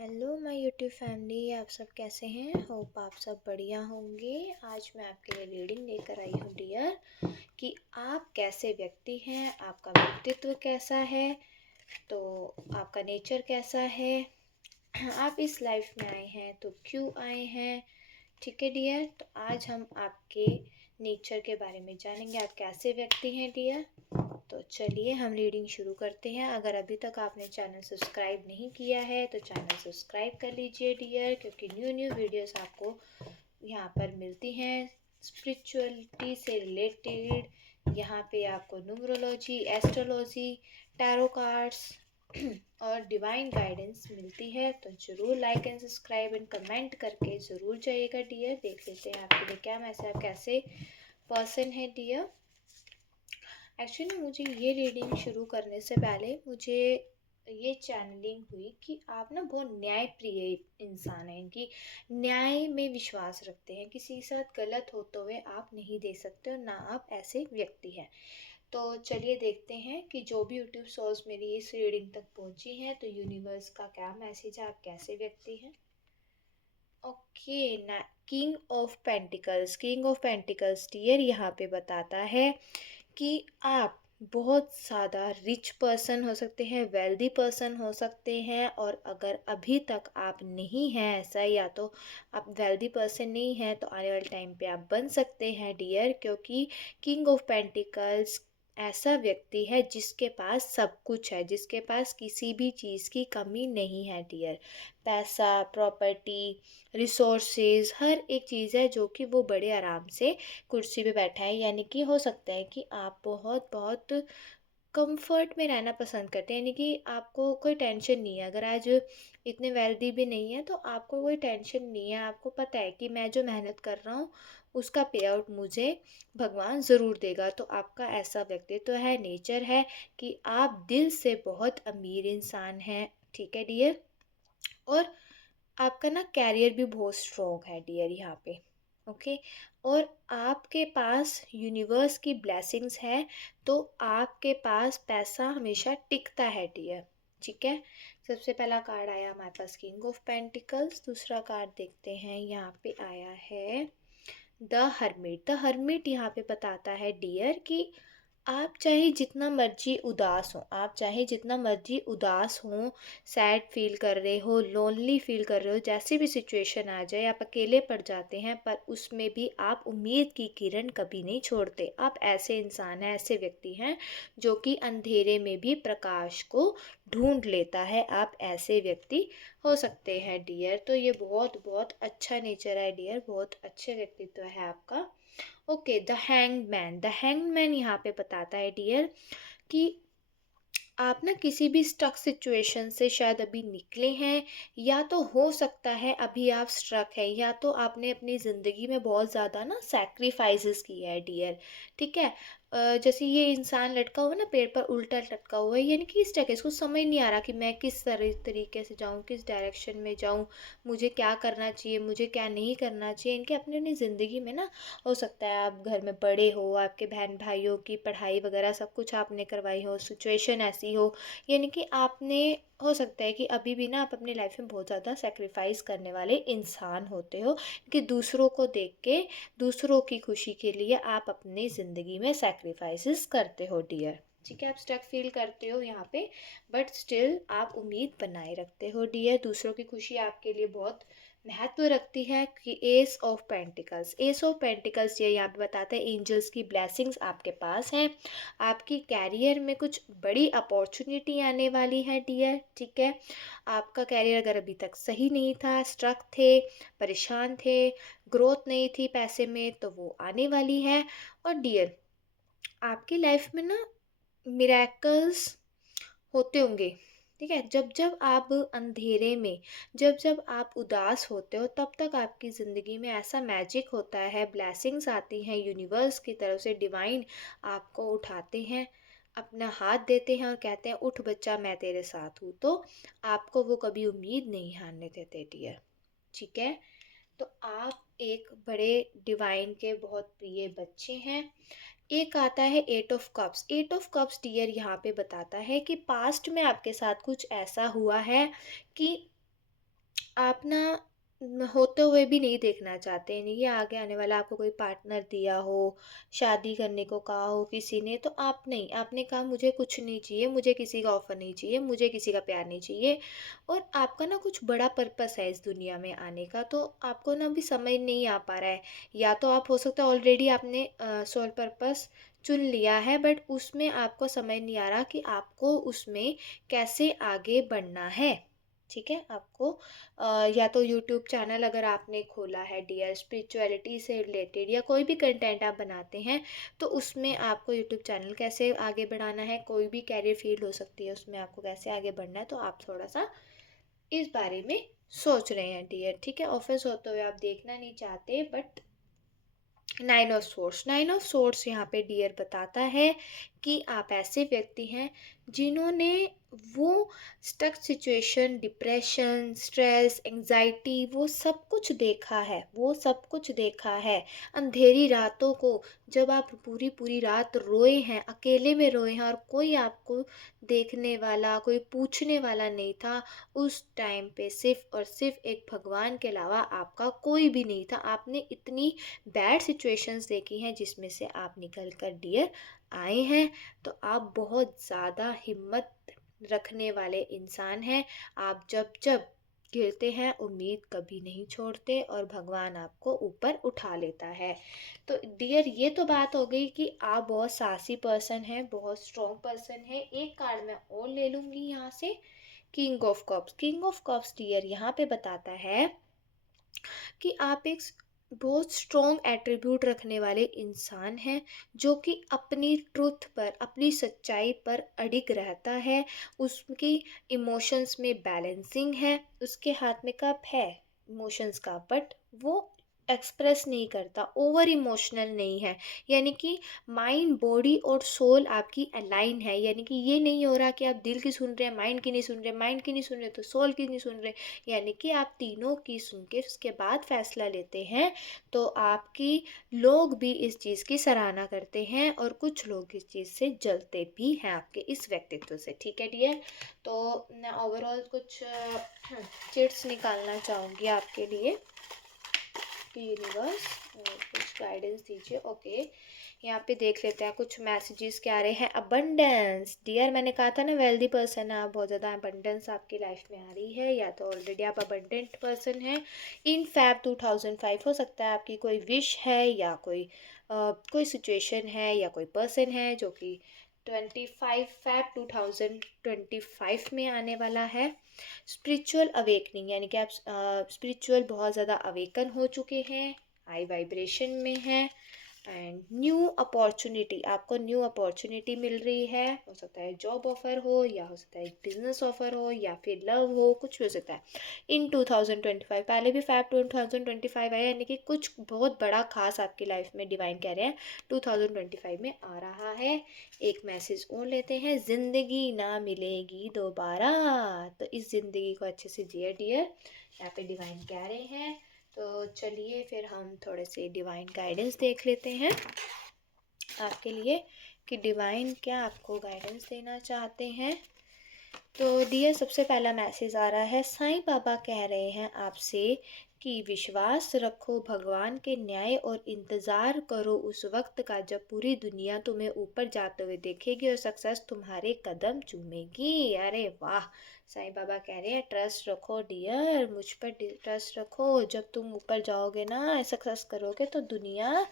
Hello my YouTube family, आप सब कैसे हैं। होप आप सब बढ़िया होंगे। आज मैं आपके लिए रीडिंग लेकर आई हूँ डियर कि आप कैसे व्यक्ति हैं, आपका व्यक्तित्व कैसा है, तो आपका नेचर कैसा है, आप इस लाइफ में आए हैं तो क्यों आए हैं। ठीक है डियर, तो आज हम आपके नेचर के बारे में जानेंगे, आप कैसे व्यक्ति हैं डियर। तो चलिए हम रीडिंग शुरू करते हैं। अगर अभी तक आपने चैनल सब्सक्राइब नहीं किया है तो चैनल सब्सक्राइब कर लीजिए डियर, क्योंकि न्यू न्यू वीडियोस आपको यहाँ पर मिलती हैं स्पिरिचुअलिटी से रिलेटेड। यहाँ पे आपको न्यूमरोलॉजी, एस्ट्रोलॉजी, टैरो कार्ड्स और डिवाइन गाइडेंस मिलती है। तो ज़रूर like and subscribe and comment करके ज़रूर जाइएगा डियर। देख लेते हैं आपके लिए क्या मैसेज, आप कैसे पर्सन है डियर। एक्चुअली मुझे ये रीडिंग शुरू करने से पहले मुझे ये चैनलिंग हुई कि आप ना बहुत न्यायप्रिय इंसान हैं, कि न्याय में विश्वास रखते हैं, किसी के साथ गलत होते हुए आप नहीं देख सकते और ना आप ऐसे व्यक्ति हैं। तो चलिए देखते हैं कि जो भी यूट्यूब सोर्स मेरी इस रीडिंग तक पहुंची है तो यूनिवर्स का क्या मैसेज है, आप कैसे व्यक्ति हैं। ओके ना, किंग ऑफ पेंटिकल्स डियर यहाँ पे बताता है कि आप बहुत ज़्यादा रिच पर्सन हो सकते हैं, वेल्दी पर्सन हो सकते हैं, और अगर अभी तक आप नहीं हैं ऐसा, या तो आप वेल्दी पर्सन नहीं हैं तो आने वाले टाइम पे आप बन सकते हैं डियर, क्योंकि किंग ऑफ पेंटिकल्स ऐसा व्यक्ति है जिसके पास सब कुछ है, जिसके पास किसी भी चीज़ की कमी नहीं है डियर। पैसा, प्रॉपर्टी, रिसोर्सेज, हर एक चीज़ है जो कि वो बड़े आराम से कुर्सी पे बैठा है। यानी कि हो सकता है कि आप बहुत बहुत कंफर्ट में रहना पसंद करते हैं, यानी कि आपको कोई टेंशन नहीं है। अगर आज इतने वेल्दी भी नहीं है तो आपको कोई टेंशन नहीं है, आपको पता है कि मैं जो मेहनत कर रहा हूँ उसका पे आउट मुझे भगवान ज़रूर देगा। तो आपका ऐसा व्यक्तित्व है, नेचर है कि आप दिल से बहुत अमीर इंसान हैं। ठीक है डियर, और आपका ना कैरियर भी बहुत स्ट्रॉन्ग है डियर यहाँ पे। ओके, और आपके पास यूनिवर्स की ब्लेसिंग्स है, तो आपके पास पैसा हमेशा टिकता है डियर। ठीक है, सबसे पहला कार्ड आया हमारे पास किंग ऑफ पेंटिकल्स। दूसरा कार्ड देखते हैं, यहाँ पे आया है द हर्मिट यहाँ पे बताता है डियर कि आप चाहे जितना मर्जी उदास हो, आप चाहे जितना मर्जी उदास हो, सैड फील कर रहे हो, लोनली फील कर रहे हो, जैसी भी सिचुएशन आ जाए, आप अकेले पड़ जाते हैं, पर उसमें भी आप उम्मीद की किरण कभी नहीं छोड़ते। आप ऐसे इंसान हैं, ऐसे व्यक्ति हैं जो कि अंधेरे में भी प्रकाश को ढूंढ लेता है। आप ऐसे व्यक्ति हो सकते हैं डियर। तो ये बहुत बहुत अच्छा नेचर है डियर, बहुत अच्छे व्यक्तित्व है आपका। ओके, द हैंग्ड मैन यहाँ पे बताता है डियर कि आप ना किसी भी स्ट्रक सिचुएशन से शायद अभी निकले हैं, या तो हो सकता है अभी आप स्ट्रक है, या तो आपने अपनी ज़िंदगी में बहुत ज़्यादा ना सैक्रिफाइसेस किए है डियर। ठीक है, जैसे ये इंसान लटका हुआ ना पेड़ पर, उल्टा लटका हुआ है, यानी कि इस जगह इसको समझ नहीं आ रहा कि मैं किस तरीके से जाऊँ, किस डायरेक्शन में जाऊँ, मुझे क्या करना चाहिए, मुझे क्या नहीं करना चाहिए। इनके अपनी अपनी ज़िंदगी में ना, हो सकता है आप घर में बड़े हो, आपके बहन भाइयों की पढ़ाई वगैरह सब कुछ आपने करवाई हो, सिचुएशन ऐसी हो, यानी कि आपने, हो सकता है कि अभी भी ना आप अपनी लाइफ में बहुत ज़्यादा सेक्रीफाइस करने वाले इंसान होते हो, कि दूसरों को देख के, दूसरों की खुशी के लिए आप अपनी ज़िंदगी में सेक्रीफाइसेस करते हो डियर। ठीक है, आप स्ट्रक फील करते हो यहाँ पे, बट स्टिल आप उम्मीद बनाए रखते हो डियर। दूसरों की खुशी आपके लिए बहुत महत्व रखती है। कि एस ऑफ पेंटिकल्स ये यहाँ पे बताते हैं एंजल्स की ब्लेसिंग्स आपके पास हैं, आपकी कैरियर में कुछ बड़ी अपॉर्चुनिटी आने वाली है डियर। ठीक है, आपका कैरियर अगर अभी तक सही नहीं था, स्ट्रक थे, परेशान थे, ग्रोथ नहीं थी पैसे में, तो वो आने वाली है। और डियर, आपकी लाइफ में ना मिरेकल्स होते होंगे। ठीक है, जब जब आप अंधेरे में, जब जब आप उदास होते हो, तब तक आपकी ज़िंदगी में ऐसा मैजिक होता है, ब्लेसिंग्स आती हैं यूनिवर्स की तरफ से, डिवाइन आपको उठाते हैं, अपना हाथ देते हैं और कहते हैं उठ बच्चा मैं तेरे साथ हूँ। तो आपको वो कभी उम्मीद नहीं हारने देते डियर। ठीक है, तो आप एक बड़े डिवाइन के बहुत प्रिय बच्चे हैं। एक आता है एट ऑफ कप्स डियर यहाँ पे बताता है कि पास्ट में आपके साथ कुछ ऐसा हुआ है कि आप ना होते हुए भी नहीं देखना चाहते, नहीं ये आगे आने वाला आपको कोई पार्टनर दिया हो, शादी करने को कहा हो किसी ने, तो आप नहीं, आपने कहा मुझे कुछ नहीं चाहिए, मुझे किसी का ऑफ़र नहीं चाहिए, मुझे किसी का प्यार नहीं चाहिए। और आपका ना कुछ बड़ा पर्पस है इस दुनिया में आने का, तो आपको ना अभी समझ नहीं आ पा रहा है। या तो आप हो सकता है ऑलरेडी आपने सोल पर्पस चुन लिया है, बट उसमें आपको समझ नहीं आ रहा कि आपको उसमें कैसे आगे बढ़ना है। ठीक है? आपको या तो यूट्यूब चैनल अगर आपने खोला है डियर स्पिरिचुअलिटी से रिलेटेड, या कोई भी कंटेंट आप बनाते हैं, तो उसमें आपको यूट्यूब चैनल कैसे आगे बढ़ाना है, कोई भी कैरियर फील्ड हो सकती है, उसमें आपको कैसे आगे बढ़ना है, तो आप थोड़ा-सा इस बारे में सोच रहे हैं डियर, ठीक है? ऑफ़िस होते हुए आप देखना नहीं चाहते, बट नाइन ऑफ सोर्स यहाँ पे डियर बताता है कि आप ऐसे व्यक्ति हैं जिन्होंने वो stuck situation, depression, stress, anxiety, वो सब कुछ देखा है, वो सब कुछ देखा है। अंधेरी रातों को जब आप पूरी पूरी रात रोए हैं, अकेले में रोए हैं, और कोई आपको देखने वाला, कोई पूछने वाला नहीं था, उस टाइम पे सिर्फ और सिर्फ एक भगवान के अलावा आपका कोई भी नहीं था। आपने इतनी बैड सिचुएशंस देखी हैं जिसमें से आप निकल कर डियर आए हैं, तो आप बहुत ज़्यादा हिम्मत रखने वाले इंसान हैं। आप जब जब गिरते हैं उम्मीद कभी नहीं छोड़ते, और भगवान आपको ऊपर उठा लेता है। तो डियर ये तो बात हो गई कि आप बहुत साहसी पर्सन हैं, बहुत स्ट्रॉन्ग पर्सन हैं। एक कार्ड मैं और ले लूँगी यहाँ से, king of cups. King of cups dear यहाँ पे बताता है कि आप एक बहुत स्ट्रॉन्ग एट्रीब्यूट रखने वाले इंसान हैं, जो कि अपनी ट्रुथ पर, अपनी सच्चाई पर अडिग रहता है। उसकी इमोशंस में बैलेंसिंग है, उसके हाथ में कप है इमोशंस का, बट वो एक्सप्रेस नहीं करता, ओवर इमोशनल नहीं है। यानी कि माइंड, बॉडी और सोल आपकी अलाइन है, यानी कि ये नहीं हो रहा कि आप दिल की सुन रहे हैं, माइंड की नहीं सुन रहे, माइंड की नहीं सुन रहे तो सोल की नहीं सुन रहे। यानी कि आप तीनों की सुन के उसके बाद फैसला लेते हैं, तो आपकी लोग भी इस चीज़ की सराहना करते हैं, और कुछ लोग इस चीज़ से जलते भी हैं आपके इस व्यक्तित्व से। ठीक है डियर? तो मैं ओवरऑल कुछ चिट्स निकालना चाहूँगी आपके लिए कि यूनिवर्स कुछ गाइडेंस दीजिए। ओके, यहाँ पे देख लेते हैं कुछ मैसेजेस क्या आ रहे हैं। अबंडेंस डियर, मैंने कहा था ना वेल्दी पर्सन है आप, बहुत ज़्यादा अबंडेंस आपकी लाइफ में आ रही है, या तो ऑलरेडी आप अबंडेंट पर्सन हैं। इन फैब 2005 हो सकता है आपकी कोई विश है, या कोई सिचुएशन है, या कोई पर्सन है जो कि 25 फैब 2025 में आने वाला है। स्पिरिचुअल अवेकनिंग, यानी कि आप स्पिरिचुअल बहुत ज़्यादा अवेकन हो चुके हैं, हाई वाइब्रेशन में हैं। एंड न्यू अपॉर्चुनिटी, आपको न्यू अपॉर्चुनिटी मिल रही है, हो सकता है जॉब ऑफर हो, या हो सकता है बिजनेस ऑफर हो, या फिर लव हो, कुछ भी हो सकता है। इन 2025, पहले भी फैब 2025 है, यानी कि कुछ बहुत बड़ा खास आपकी लाइफ में डिवाइन कह रहे हैं 2025 में आ रहा है। एक मैसेज और लेते हैं, ज़िंदगी ना मिलेगी दोबारा, तो इस ज़िंदगी को अच्छे से जिए डियर, यहाँ पे डिवाइन कह रहे हैं। तो चलिए फिर हम थोड़े से डिवाइन गाइडेंस देख लेते हैं आपके लिए, कि डिवाइन क्या आपको गाइडेंस देना चाहते हैं। तो डियर, सबसे पहला मैसेज आ रहा है, साईं बाबा कह रहे हैं आपसे कि विश्वास रखो भगवान के न्याय, और इंतज़ार करो उस वक्त का जब पूरी दुनिया तुम्हें ऊपर जाते हुए देखेगी और सक्सेस तुम्हारे कदम चूमेगी। अरे वाह! साईं बाबा कह रहे हैं ट्रस्ट रखो डियर, मुझ पर ट्रस्ट रखो, जब तुम ऊपर जाओगे ना, सक्सेस करोगे, तो दुनिया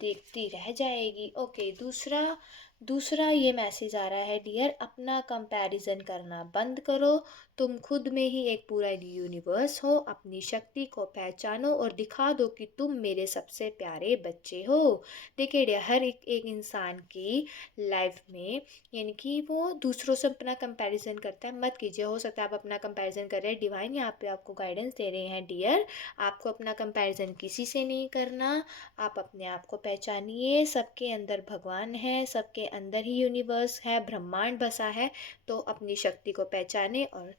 देखती रह जाएगी। ओके, दूसरा दूसरा ये मैसेज आ रहा है, डियर अपना कंपैरिजन करना बंद करो, तुम खुद में ही एक पूरा यूनिवर्स हो, अपनी शक्ति को पहचानो और दिखा दो कि तुम मेरे सबसे प्यारे बच्चे हो। देखिए डियर, हर एक इंसान की लाइफ में, यानी कि वो दूसरों से अपना कंपैरिजन करता है, मत कीजिए। हो सकता है आप अपना कंपैरिजन कर रहे हैं, डिवाइन यहाँ पे आपको गाइडेंस दे रहे हैं डियर, आपको अपना कंपैरिजन किसी से नहीं करना। आप अपने आप को पहचानिए, सबके अंदर भगवान है, सबके अंदर ही यूनिवर्स है, ब्रह्मांड बसा है, तो अपनी शक्ति को पहचाने और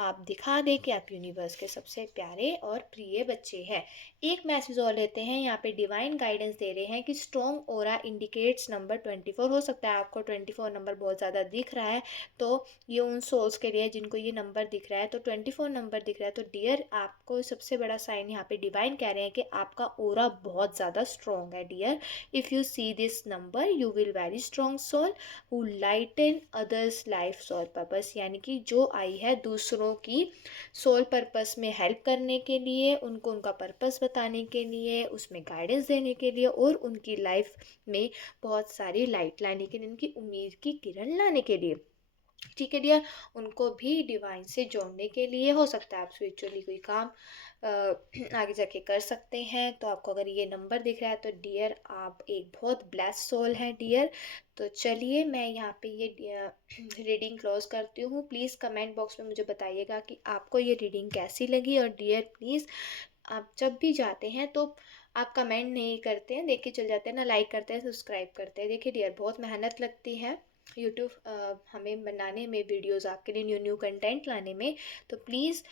आप दिखा दें कि आप यूनिवर्स के सबसे प्यारे और प्रिय बच्चे हैं। एक मैसेज और लेते हैं, यहाँ पे डिवाइन गाइडेंस दे रहे हैं कि स्ट्रॉन्ग ऑरा इंडिकेट्स नंबर 24। हो सकता है आपको 24 नंबर बहुत ज़्यादा दिख रहा है, तो ये उन सोल्स के लिए जिनको ये नंबर दिख रहा है, तो 24 नंबर दिख रहा है, तो डियर आपको सबसे बड़ा साइन यहाँ पे डिवाइन कह रहे हैं कि आपका ऑरा बहुत ज़्यादा स्ट्रॉन्ग है dear. If you see this number you will very strong soul who lighten others life soul purpose, यानी कि जो आई है दूसरों की सोल पर्पस में हेल्प करने के लिए, उनको उनका पर्पस बताने के लिए, उसमें गाइडेंस देने के लिए, और उनकी लाइफ में बहुत सारी लाइट लाने के लिए, उनकी उम्मीद की किरण लाने के लिए। ठीक है डियर, उनको भी डिवाइन से जोड़ने के लिए। हो सकता है आप स्पिरिचुअली कोई काम आगे जाके कर सकते हैं। तो आपको अगर ये नंबर दिख रहा है तो डियर आप एक बहुत ब्लेस्ड सोल हैं डियर। तो चलिए मैं यहाँ पे ये रीडिंग क्लोज करती हूँ। प्लीज़ कमेंट बॉक्स में मुझे बताइएगा कि आपको ये रीडिंग कैसी लगी। और डियर प्लीज़ आप जब भी जाते हैं तो आप कमेंट नहीं करते हैं, देख के चल जाते हैं ना, लाइक करते हैं, सब्सक्राइब करते हैं। देखिए डियर बहुत मेहनत लगती है यूट्यूब हमें बनाने में, वीडियोस आपके लिए न्यू न्यू कंटेंट लाने में। तो प्लीज़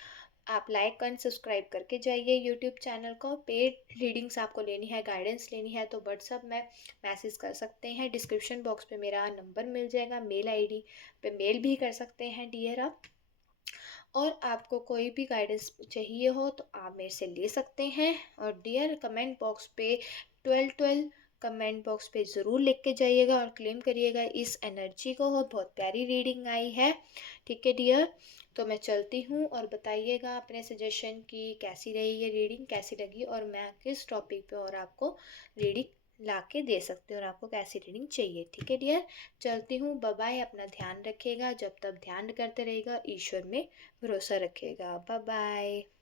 आप लाइक एंड सब्सक्राइब करके जाइए यूट्यूब चैनल को। पेड रीडिंग्स आपको लेनी है, गाइडेंस लेनी है, तो व्हाट्सअप में मैसेज कर सकते हैं। डिस्क्रिप्शन बॉक्स पे मेरा नंबर मिल जाएगा, मेल आईडी पे मेल भी कर सकते हैं डियर आप। और आपको कोई भी गाइडेंस चाहिए हो तो आप मेरे से ले सकते हैं। और डियर कमेंट बॉक्स पे 12 कमेंट बॉक्स पे ज़रूर लिख के जाइएगा और क्लेम करिएगा इस एनर्जी को। हो बहुत प्यारी रीडिंग आई है। ठीक है डियर, तो मैं चलती हूँ और बताइएगा अपने सजेशन की कैसी रही ये रीडिंग, कैसी लगी, और मैं किस टॉपिक पे और आपको रीडिंग ला के दे सकती हूँ और आपको कैसी रीडिंग चाहिए। ठीक है डियर, चलती हूँ, बाय बाय। अपना ध्यान रखिएगा, जब तक ध्यान करते रहिएगा, ईश्वर में भरोसा रखिएगा। Bye bye.